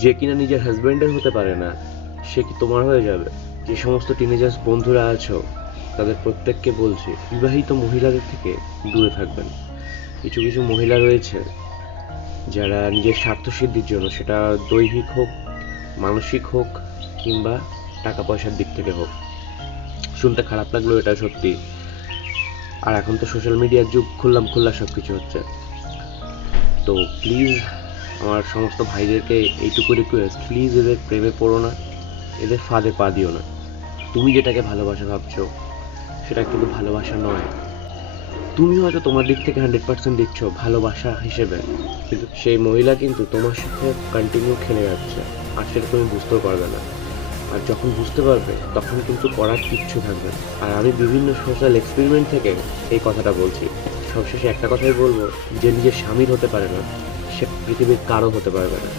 যে কিনা নিজের হাজব্যান্ডের হতে পারে না, সে কি তোমার হয়ে যাবে? যে সমস্ত টিনেজার্স বন্ধুরা আছো, তাদের প্রত্যেককে বলছি, বিবাহিত মহিলাদের থেকে দূরে থাকবেন। কিছু কিছু মহিলা রয়েছে যারা নিজের স্বার্থসিদ্ধির জন্য, সেটা দৈহিক হোক, মানসিক হোক, কিংবা টাকা পয়সার দিক থেকে হোক, শুনতে খারাপ লাগলো, এটা সত্যি। আর এখন তো সোশ্যাল মিডিয়ার যুগ, খুললাম খুল্লা সব কিছু হচ্ছে। তো প্লিজ আমার সমস্ত ভাইদেরকে এইটুকু রিকোয়েস্ট, প্লিজ এদের প্রেমে পড়ো না, এদের ফাঁদে পা দিও না। তুমি যেটাকে ভালোবাসা ভাবছো, সেটা কিন্তু ভালোবাসা নয়। তুমি হয়তো তোমার দিক থেকে 100% দিচ্ছ ভালোবাসা হিসেবে, কিন্তু সেই মহিলা কিন্তু তোমার সাথে কন্টিনিউ খেলে যাচ্ছে, আর সেটা তুমি বুঝতেও পারবে না। আর যখন বুঝতে পারবে, তখন কিন্তু করার কিচ্ছু থাকবে না। আর আমি বিভিন্ন সোশ্যাল এক্সপেরিমেন্ট থেকে এই কথাটা বলছি। সবশেষে একটা কথাই বলবো, যে নিজের স্বামীর হতে পারে না, সে পৃথিবীর কারো হতে পারবে না।